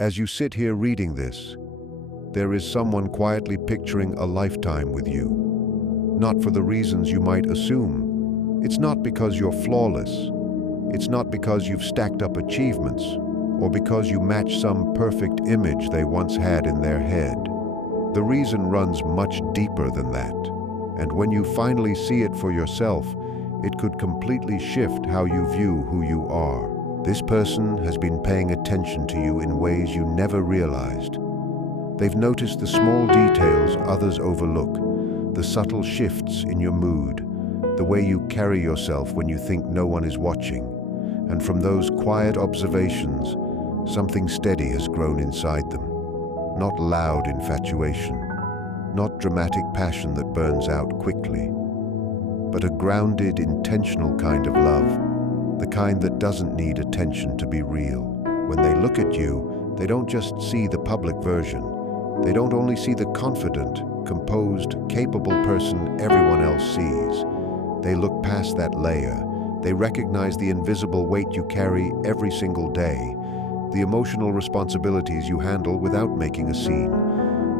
As you sit here reading this, there is someone quietly picturing a lifetime with you. Not for the reasons you might assume. It's not because you're flawless. It's not because you've stacked up achievements, or because you match some perfect image they once had in their head. The reason runs much deeper than that. And when you finally see it for yourself, it could completely shift how you view who you are. This person has been paying attention to you in ways you never realized. They've noticed the small details others overlook, the subtle shifts in your mood, the way you carry yourself when you think no one is watching. And from those quiet observations, something steady has grown inside them. Not loud infatuation, not dramatic passion that burns out quickly, but a grounded, intentional kind of love, the kind that doesn't need attention to be real. When they look at you, they don't just see the public version. They don't only see the confident, composed, capable person everyone else sees. They look past that layer. They recognize the invisible weight you carry every single day, the emotional responsibilities you handle without making a scene,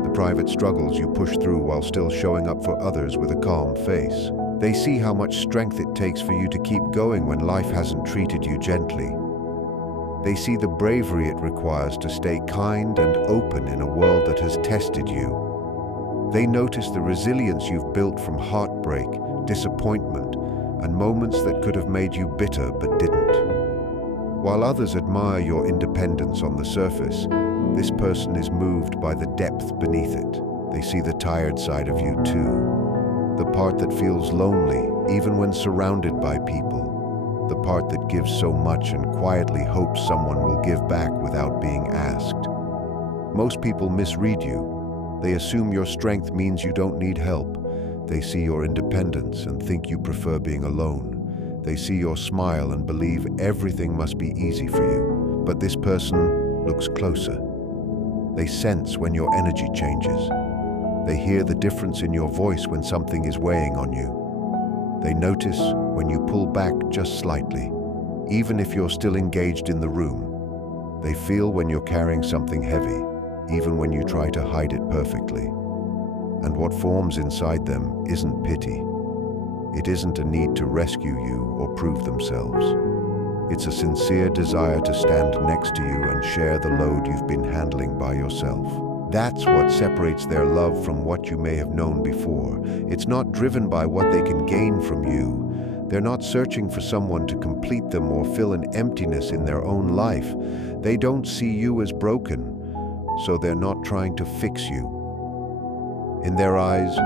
the private struggles you push through while still showing up for others with a calm face. They see how much strength it takes for you to keep going when life hasn't treated you gently. They see the bravery it requires to stay kind and open in a world that has tested you. They notice the resilience you've built from heartbreak, disappointment, and moments that could have made you bitter but didn't. While others admire your independence on the surface, this person is moved by the depth beneath it. They see the tired side of you too. The part that feels lonely, even when surrounded by people. The part that gives so much and quietly hopes someone will give back without being asked. Most people misread you. They assume your strength means you don't need help. They see your independence and think you prefer being alone. They see your smile and believe everything must be easy for you. But this person looks closer. They sense when your energy changes. They hear the difference in your voice when something is weighing on you. They notice when you pull back just slightly, even if you're still engaged in the room. They feel when you're carrying something heavy, even when you try to hide it perfectly. And what forms inside them isn't pity. It isn't a need to rescue you or prove themselves. It's a sincere desire to stand next to you and share the load you've been handling by yourself. That's what separates their love from what you may have known before. It's not driven by what they can gain from you. They're not searching for someone to complete them or fill an emptiness in their own life. They don't see you as broken, so they're not trying to fix you. In their eyes,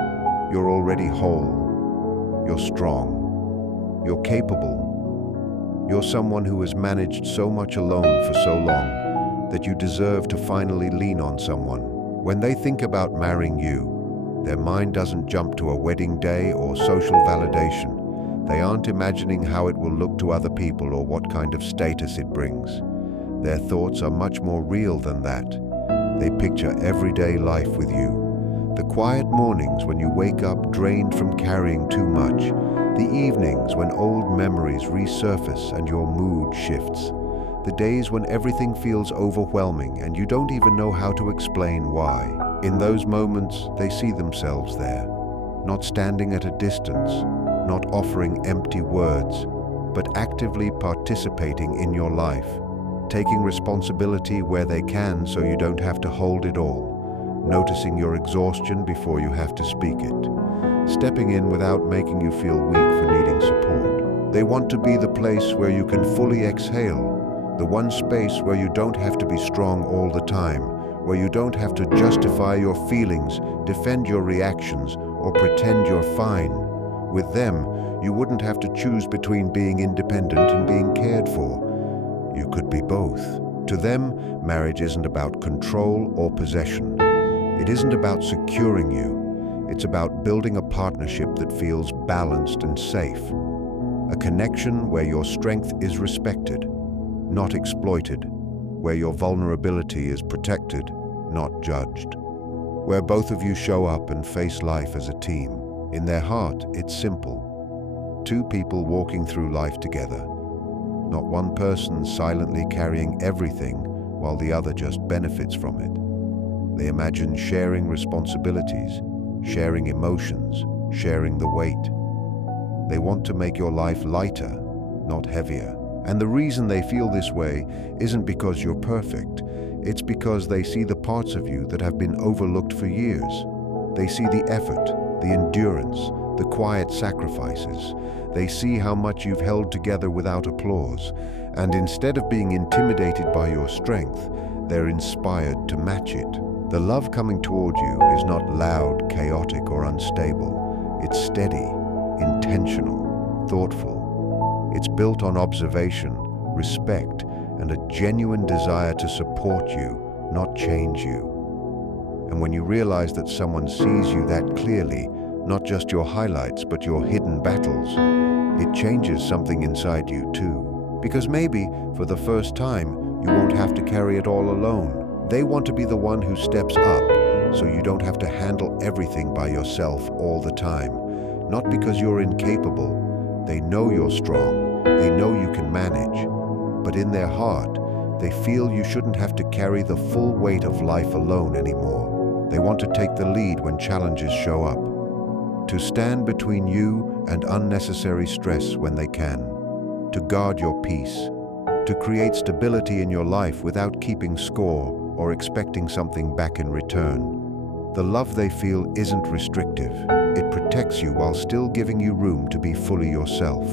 you're already whole. You're strong. You're capable. You're someone who has managed so much alone for so long that you deserve to finally lean on someone. When they think about marrying you, their mind doesn't jump to a wedding day or social validation. They aren't imagining how it will look to other people or what kind of status it brings. Their thoughts are much more real than that. They picture everyday life with you. The quiet mornings when you wake up drained from carrying too much. The evenings when old memories resurface and your mood shifts. The days when everything feels overwhelming and you don't even know how to explain why. In those moments, they see themselves there, not standing at a distance, not offering empty words, but actively participating in your life, taking responsibility where they can so you don't have to hold it all. Noticing your exhaustion before you have to speak it, stepping in without making you feel weak for needing support. They want to be the place where you can fully exhale, the one space where you don't have to be strong all the time, where you don't have to justify your feelings, defend your reactions, or pretend you're fine. With them, you wouldn't have to choose between being independent and being cared for. You could be both. To them, marriage isn't about control or possession. It isn't about securing you. It's about building a partnership that feels balanced and safe. A connection where your strength is respected, not exploited. Where your vulnerability is protected, not judged. Where both of you show up and face life as a team. In their heart, it's simple. Two people walking through life together. Not one person silently carrying everything, while the other just benefits from it. They imagine sharing responsibilities, sharing emotions, sharing the weight. They want to make your life lighter, not heavier. And the reason they feel this way isn't because you're perfect. It's because they see the parts of you that have been overlooked for years. They see the effort, the endurance, the quiet sacrifices. They see how much you've held together without applause. And instead of being intimidated by your strength, they're inspired to match it. The love coming toward you is not loud, chaotic, or unstable. It's steady, intentional, thoughtful. It's built on observation, respect, and a genuine desire to support you, not change you. And when you realize that someone sees you that clearly, not just your highlights, but your hidden battles, it changes something inside you too. Because maybe, for the first time, you won't have to carry it all alone. They want to be the one who steps up, so you don't have to handle everything by yourself all the time. Not because you're incapable. They know you're strong. They know you can manage. But in their heart, they feel you shouldn't have to carry the full weight of life alone anymore. They want to take the lead when challenges show up. To stand between you and unnecessary stress when they can. To guard your peace. To create stability in your life without keeping score or expecting something back in return. The love they feel isn't restrictive. It protects you while still giving you room to be fully yourself.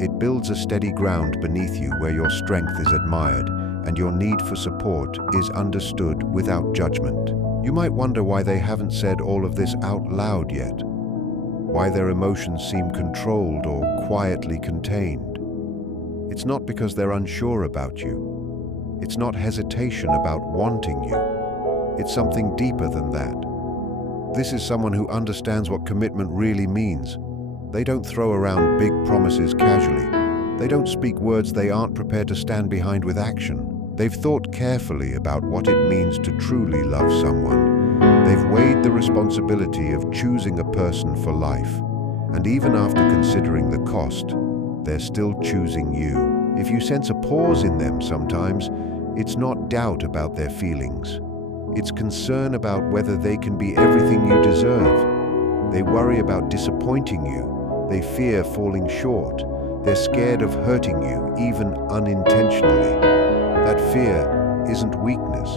It builds a steady ground beneath you where your strength is admired and your need for support is understood without judgment. You might wonder why they haven't said all of this out loud yet. Why their emotions seem controlled or quietly contained. It's not because they're unsure about you. It's not hesitation about wanting you. It's something deeper than that. This is someone who understands what commitment really means. They don't throw around big promises casually. They don't speak words they aren't prepared to stand behind with action. They've thought carefully about what it means to truly love someone. They've weighed the responsibility of choosing a person for life. And even after considering the cost, they're still choosing you. If you sense a pause in them sometimes, it's not doubt about their feelings. It's concern about whether they can be everything you deserve. They worry about disappointing you. They fear falling short. They're scared of hurting you, even unintentionally. That fear isn't weakness.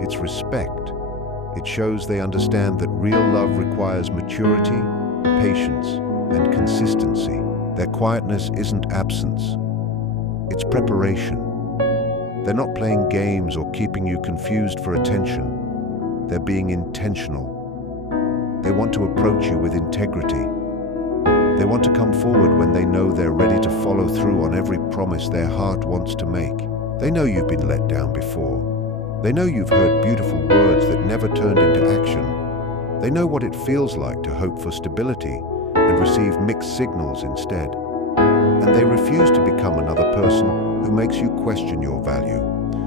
It's respect. It shows they understand that real love requires maturity, patience, and consistency. Their quietness isn't absence. It's preparation. They're not playing games or keeping you confused for attention. They're being intentional. They want to approach you with integrity. They want to come forward when they know they're ready to follow through on every promise their heart wants to make. They know you've been let down before. They know you've heard beautiful words that never turned into action. They know what it feels like to hope for stability and receive mixed signals instead. And they refuse to become another person who makes you question your value.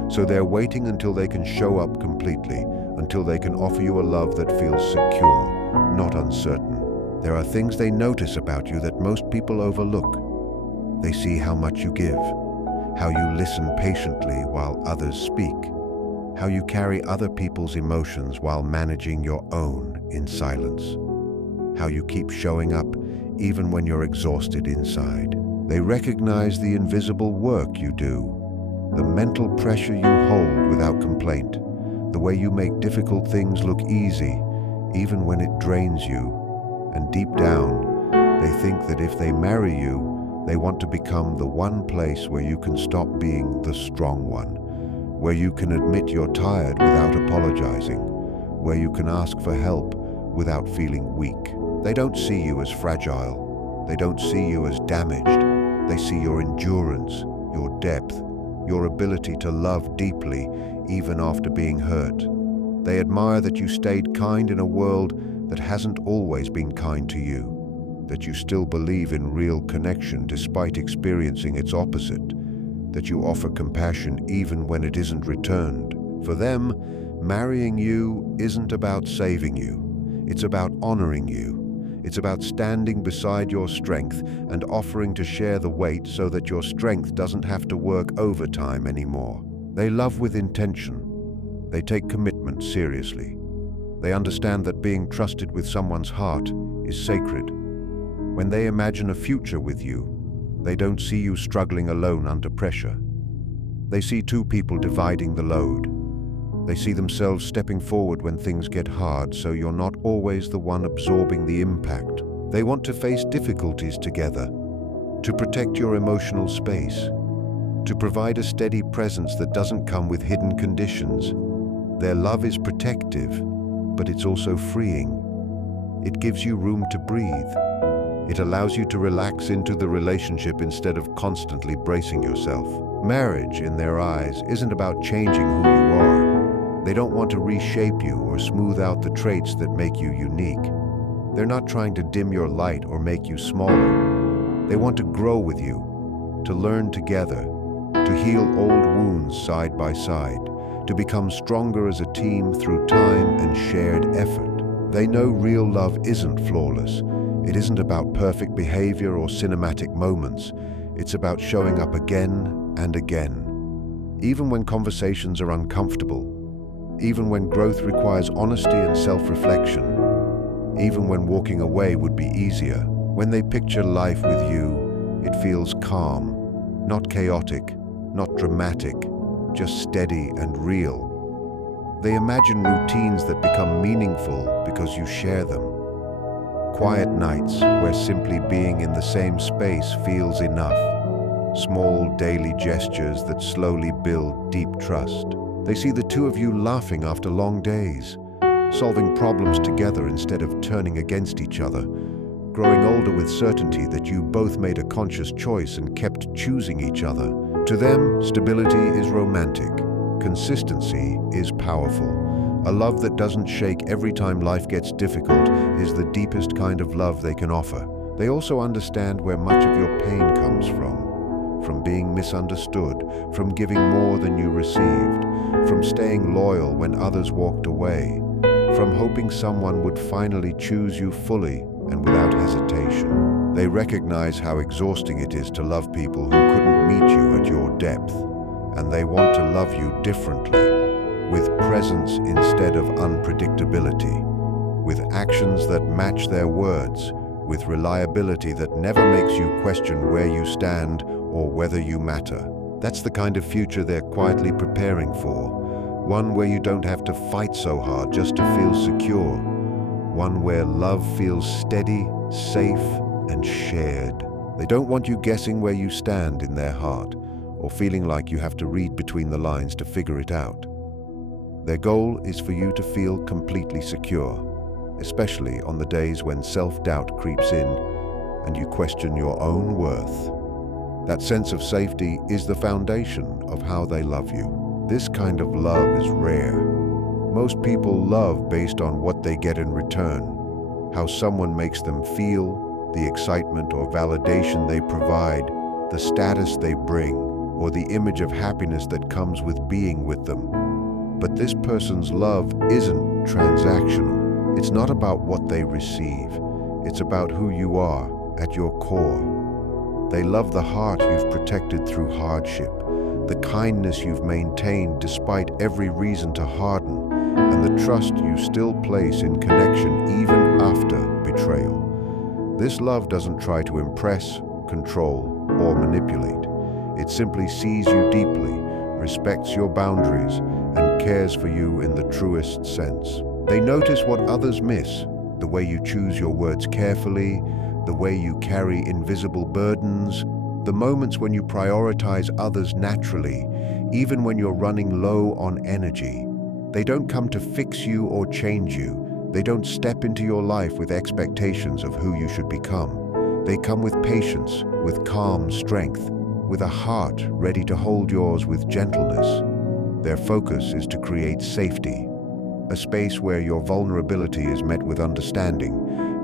So they're waiting until they can show up completely, until they can offer you a love that feels secure, not uncertain. There are things they notice about you that most people overlook. They see how much you give, how you listen patiently while others speak, how you carry other people's emotions while managing your own in silence, how you keep showing up even when you're exhausted inside. They recognize the invisible work you do, the mental pressure you hold without complaint, the way you make difficult things look easy, even when it drains you. And deep down, they think that if they marry you, they want to become the one place where you can stop being the strong one, where you can admit you're tired without apologizing, where you can ask for help without feeling weak. They don't see you as fragile. They don't see you as damaged. They see your endurance, your depth, your ability to love deeply even after being hurt. They admire that you stayed kind in a world that hasn't always been kind to you, that you still believe in real connection despite experiencing its opposite, that you offer compassion even when it isn't returned. For them, marrying you isn't about saving you. It's about honoring you. It's about standing beside your strength and offering to share the weight so that your strength doesn't have to work overtime anymore. They love with intention. They take commitment seriously. They understand that being trusted with someone's heart is sacred. When they imagine a future with you, they don't see you struggling alone under pressure. They see two people dividing the load. They see themselves stepping forward when things get hard, so you're not always the one absorbing the impact. They want to face difficulties together, to protect your emotional space, to provide a steady presence that doesn't come with hidden conditions. Their love is protective, but it's also freeing. It gives you room to breathe. It allows you to relax into the relationship instead of constantly bracing yourself. Marriage, in their eyes, isn't about changing who you are. They don't want to reshape you or smooth out the traits that make you unique. They're not trying to dim your light or make you smaller. They want to grow with you, to learn together, to heal old wounds side by side, to become stronger as a team through time and shared effort. They know real love isn't flawless. It isn't about perfect behavior or cinematic moments. It's about showing up again and again. Even when conversations are uncomfortable, even when growth requires honesty and self-reflection, even when walking away would be easier, when they picture life with you, it feels calm, not chaotic, not dramatic, just steady and real. They imagine routines that become meaningful because you share them. Quiet nights where simply being in the same space feels enough. Small daily gestures that slowly build deep trust. They see the two of you laughing after long days, solving problems together instead of turning against each other, growing older with certainty that you both made a conscious choice and kept choosing each other. To them, stability is romantic. Consistency is powerful. A love that doesn't shake every time life gets difficult is the deepest kind of love they can offer. They also understand where much of your pain comes from being misunderstood, from giving more than you received, from staying loyal when others walked away, from hoping someone would finally choose you fully and without hesitation. They recognize how exhausting it is to love people who couldn't meet you at your depth, and they want to love you differently, with presence instead of unpredictability, with actions that match their words, with reliability that never makes you question where you stand or whether you matter. That's the kind of future they're quietly preparing for, one where you don't have to fight so hard just to feel secure, one where love feels steady, safe, and shared. They don't want you guessing where you stand in their heart, or feeling like you have to read between the lines to figure it out. Their goal is for you to feel completely secure, especially on the days when self-doubt creeps in and you question your own worth. That sense of safety is the foundation of how they love you. This kind of love is rare. Most people love based on what they get in return, how someone makes them feel, the excitement or validation they provide, the status they bring, or the image of happiness that comes with being with them. But this person's love isn't transactional. It's not about what they receive. It's about who you are at your core. They love the heart you've protected through hardship, the kindness you've maintained despite every reason to harden, and the trust you still place in connection even after betrayal. This love doesn't try to impress, control, or manipulate. It simply sees you deeply, respects your boundaries, and cares for you in the truest sense. They notice what others miss, the way you choose your words carefully, the way you carry invisible burdens, the moments when you prioritize others naturally, even when you're running low on energy. They don't come to fix you or change you. They don't step into your life with expectations of who you should become. They come with patience, with calm strength, with a heart ready to hold yours with gentleness. Their focus is to create safety, a space where your vulnerability is met with understanding,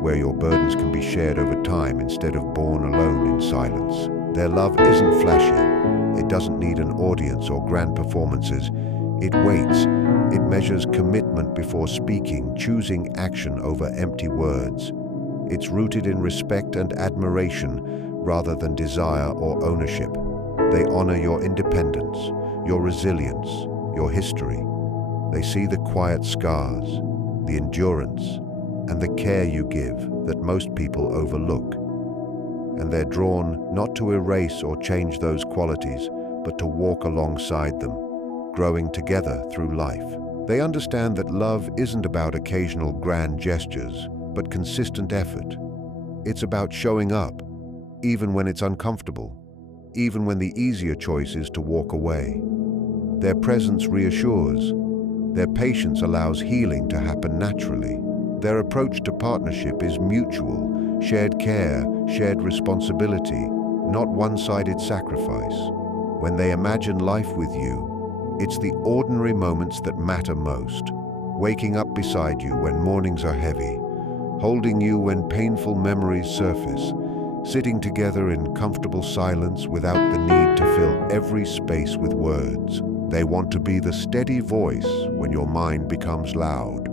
where your burdens can be shared over time instead of borne alone in silence. Their love isn't flashy. It doesn't need an audience or grand performances. It waits. It measures commitment before speaking, choosing action over empty words. It's rooted in respect and admiration rather than desire or ownership. They honor your independence, your resilience, your history. They see the quiet scars, the endurance, and the care you give that most people overlook. And they're drawn not to erase or change those qualities, but to walk alongside them, growing together through life. They understand that love isn't about occasional grand gestures, but consistent effort. It's about showing up, even when it's uncomfortable, even when the easier choice is to walk away. Their presence reassures. Their patience allows healing to happen naturally. Their approach to partnership is mutual, shared care, shared responsibility, not one-sided sacrifice. When they imagine life with you, it's the ordinary moments that matter most. Waking up beside you when mornings are heavy, holding you when painful memories surface, sitting together in comfortable silence without the need to fill every space with words. They want to be the steady voice when your mind becomes loud,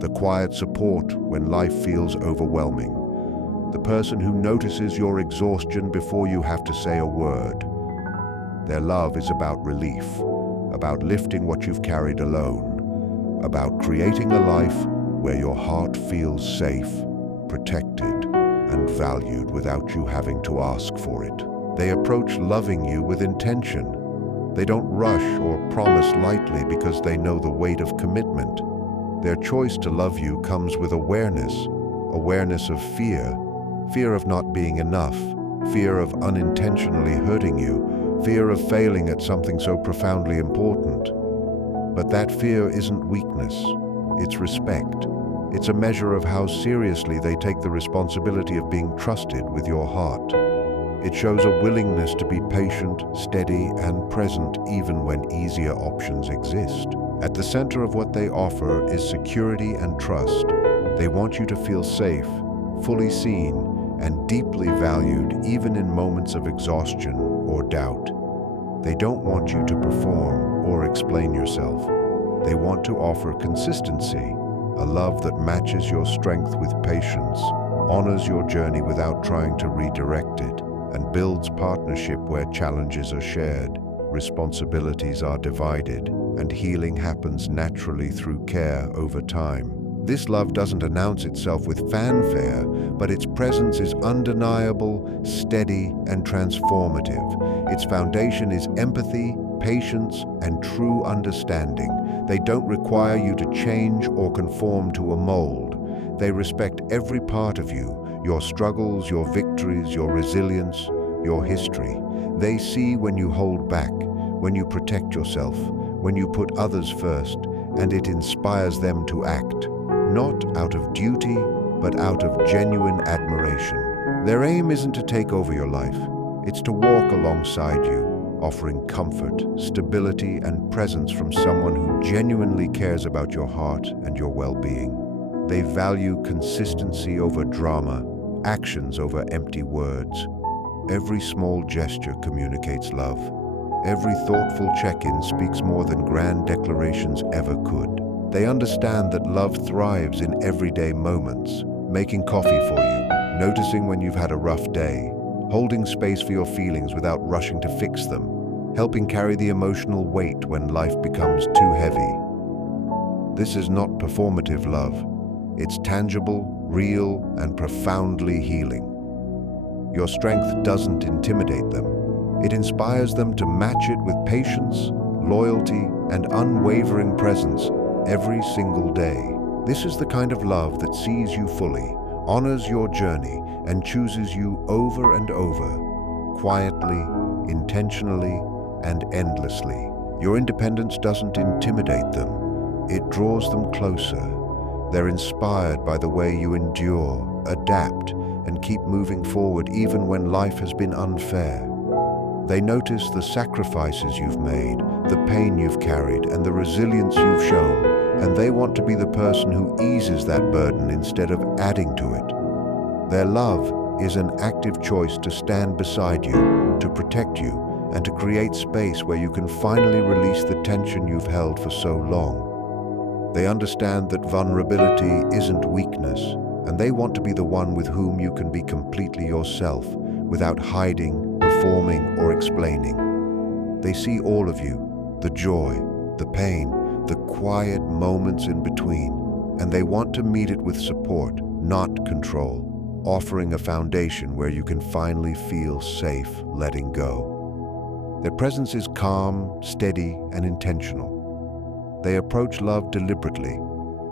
the quiet support when life feels overwhelming, the person who notices your exhaustion before you have to say a word. Their love is about relief, about lifting what you've carried alone, about creating a life where your heart feels safe, protected, and valued without you having to ask for it. They approach loving you with intention. They don't rush or promise lightly because they know the weight of commitment. Their choice to love you comes with awareness of fear, fear of not being enough, fear of unintentionally hurting you, fear of failing at something so profoundly important. But that fear isn't weakness, it's respect. It's a measure of how seriously they take the responsibility of being trusted with your heart. It shows a willingness to be patient, steady, and present even when easier options exist. At the center of what they offer is security and trust. They want you to feel safe, fully seen, and deeply valued even in moments of exhaustion or doubt. They don't want you to perform or explain yourself. They want to offer consistency, a love that matches your strength with patience, honors your journey without trying to redirect it, and builds partnership where challenges are shared, responsibilities are divided, and healing happens naturally through care over time. This love doesn't announce itself with fanfare, but its presence is undeniable, steady, and transformative. Its foundation is empathy, patience, and true understanding. They don't require you to change or conform to a mold. They respect every part of you, your struggles, your victories, your resilience, your history. They see when you hold back, when you protect yourself, when you put others first, and it inspires them to act, not out of duty, but out of genuine admiration. Their aim isn't to take over your life, it's to walk alongside you, offering comfort, stability, and presence from someone who genuinely cares about your heart and your well-being. They value consistency over drama, actions over empty words. Every small gesture communicates love. Every thoughtful check-in speaks more than grand declarations ever could. They understand that love thrives in everyday moments, making coffee for you, noticing when you've had a rough day, holding space for your feelings without rushing to fix them, helping carry the emotional weight when life becomes too heavy. This is not performative love. It's tangible, real, and profoundly healing. Your strength doesn't intimidate them. It inspires them to match it with patience, loyalty, and unwavering presence every single day. This is the kind of love that sees you fully, honors your journey, and chooses you over and over, quietly, intentionally, and endlessly. Your independence doesn't intimidate them. It draws them closer. They're inspired by the way you endure, adapt, and keep moving forward even when life has been unfair. They notice the sacrifices you've made, the pain you've carried, and the resilience you've shown, and they want to be the person who eases that burden instead of adding to it. Their love is an active choice to stand beside you, to protect you, and to create space where you can finally release the tension you've held for so long. They understand that vulnerability isn't weakness, and they want to be the one with whom you can be completely yourself, without hiding, performing, or explaining. They see all of you, the joy, the pain, the quiet moments in between, and they want to meet it with support, not control, offering a foundation where you can finally feel safe letting go. Their presence is calm, steady, and intentional. They approach love deliberately,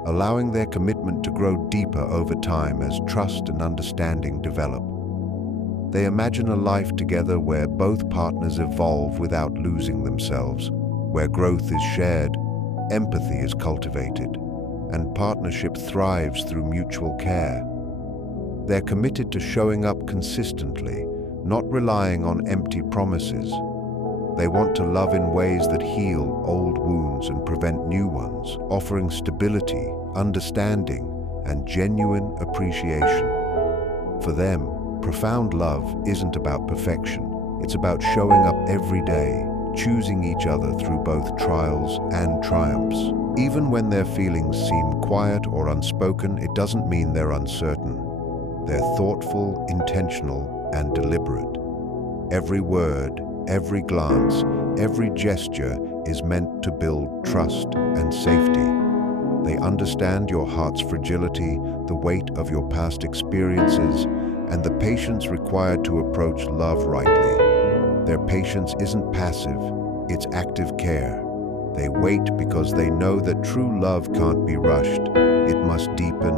allowing their commitment to grow deeper over time as trust and understanding develop. They imagine a life together where both partners evolve without losing themselves, where growth is shared, empathy is cultivated, and partnership thrives through mutual care. They're committed to showing up consistently, not relying on empty promises. They want to love in ways that heal old wounds and prevent new ones, offering stability, understanding, and genuine appreciation. For them, profound love isn't about perfection. It's about showing up every day, choosing each other through both trials and triumphs. Even when their feelings seem quiet or unspoken, it doesn't mean they're uncertain. They're thoughtful, intentional, and deliberate. Every word, every glance, every gesture is meant to build trust and safety. They understand your heart's fragility, the weight of your past experiences, and the patience required to approach love rightly. Their patience isn't passive, it's active care. They wait because they know that true love can't be rushed. It must deepen,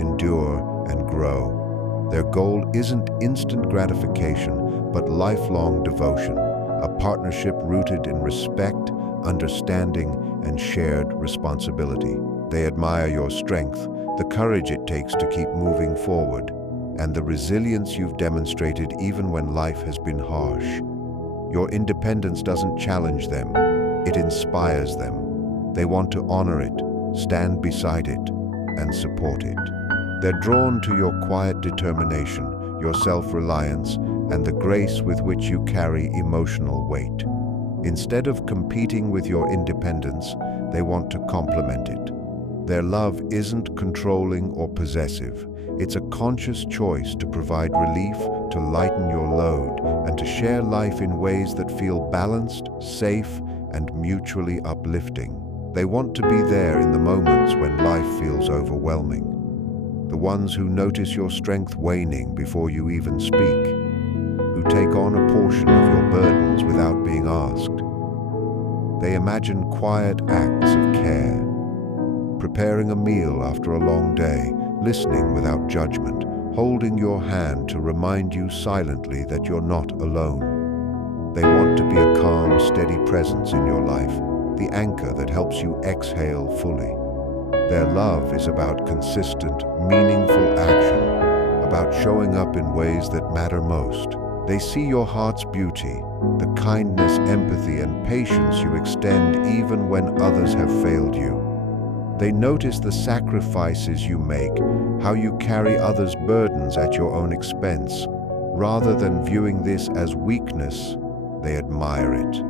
endure, and grow. Their goal isn't instant gratification, but lifelong devotion, a partnership rooted in respect, understanding, and shared responsibility. They admire your strength, the courage it takes to keep moving forward, and the resilience you've demonstrated even when life has been harsh. Your independence doesn't challenge them, it inspires them. They want to honor it, stand beside it, and support it. They're drawn to your quiet determination, your self-reliance, and the grace with which you carry emotional weight. Instead of competing with your independence, they want to complement it. Their love isn't controlling or possessive. It's a conscious choice to provide relief, to lighten your load, and to share life in ways that feel balanced, safe, and mutually uplifting. They want to be there in the moments when life feels overwhelming. The ones who notice your strength waning before you even speak, who take on a portion of your burdens without being asked. They imagine quiet acts of care, preparing a meal after a long day, listening without judgment, holding your hand to remind you silently that you're not alone. They want to be a calm, steady presence in your life, the anchor that helps you exhale fully. Their love is about consistent, meaningful action, about showing up in ways that matter most. They see your heart's beauty, the kindness, empathy, and patience you extend even when others have failed you. They notice the sacrifices you make, how you carry others' burdens at your own expense. Rather than viewing this as weakness, they admire it.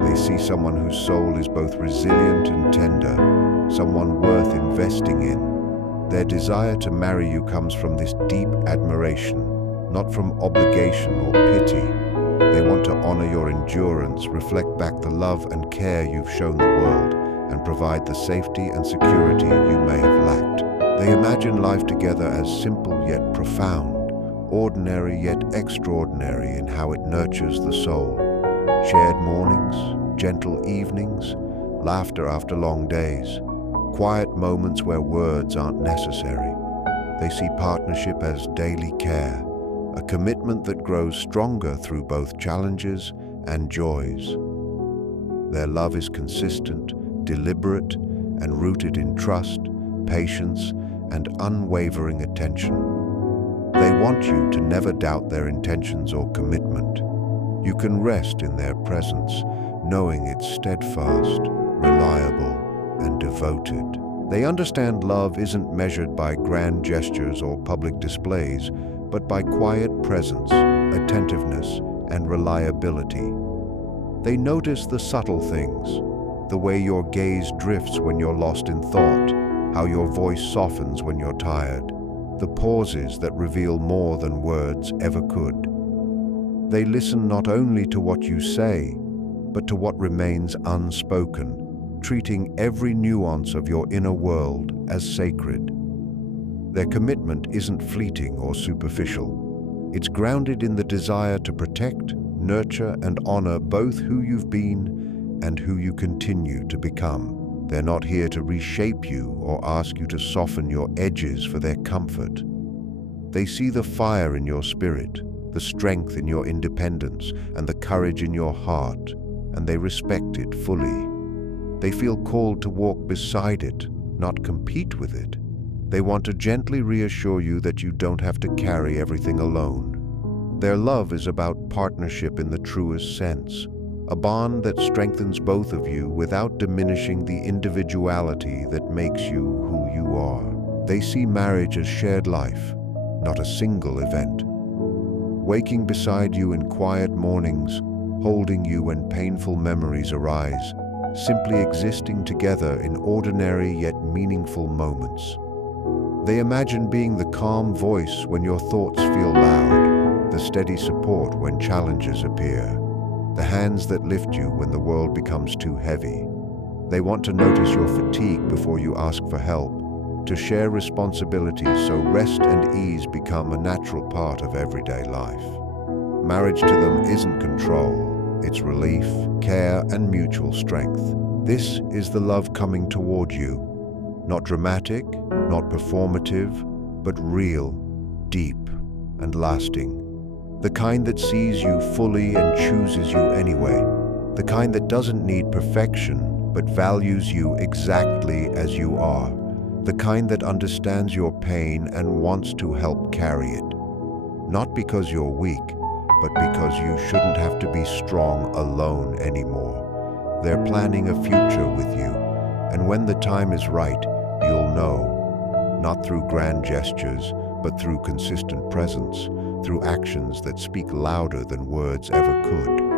They see someone whose soul is both resilient and tender, someone worth investing in. Their desire to marry you comes from this deep admiration, not from obligation or pity. They want to honor your endurance, reflect back the love and care you've shown the world, and provide the safety and security you may have lacked. They imagine life together as simple yet profound, ordinary yet extraordinary in how it nurtures the soul. Shared mornings, gentle evenings, laughter after long days, quiet moments where words aren't necessary. They see partnership as daily care, a commitment that grows stronger through both challenges and joys. Their love is consistent, deliberate, and rooted in trust, patience, and unwavering attention. They want you to never doubt their intentions or commitment. You can rest in their presence, knowing it's steadfast, reliable, and devoted. They understand love isn't measured by grand gestures or public displays, but by quiet presence, attentiveness, and reliability. They notice the subtle things, the way your gaze drifts when you're lost in thought, how your voice softens when you're tired, the pauses that reveal more than words ever could. They listen not only to what you say, but to what remains unspoken, treating every nuance of your inner world as sacred. Their commitment isn't fleeting or superficial. It's grounded in the desire to protect, nurture, and honor both who you've been and who you continue to become. They're not here to reshape you or ask you to soften your edges for their comfort. They see the fire in your spirit, the strength in your independence, and the courage in your heart, and they respect it fully. They feel called to walk beside it, not compete with it. They want to gently reassure you that you don't have to carry everything alone. Their love is about partnership in the truest sense, a bond that strengthens both of you without diminishing the individuality that makes you who you are. They see marriage as shared life, not a single event. Waking beside you in quiet mornings, holding you when painful memories arise, simply existing together in ordinary yet meaningful moments. They imagine being the calm voice when your thoughts feel loud, the steady support when challenges appear, the hands that lift you when the world becomes too heavy. They want to notice your fatigue before you ask for help, to share responsibilities so rest and ease become a natural part of everyday life. Marriage to them isn't control, it's relief, care, and mutual strength. This is the love coming toward you. Not dramatic, not performative, but real, deep, and lasting. The kind that sees you fully and chooses you anyway. The kind that doesn't need perfection, but values you exactly as you are. The kind that understands your pain and wants to help carry it. Not because you're weak, but because you shouldn't have to be strong alone anymore. They're planning a future with you, and when the time is right, you'll know. Not through grand gestures, but through consistent presence, through actions that speak louder than words ever could.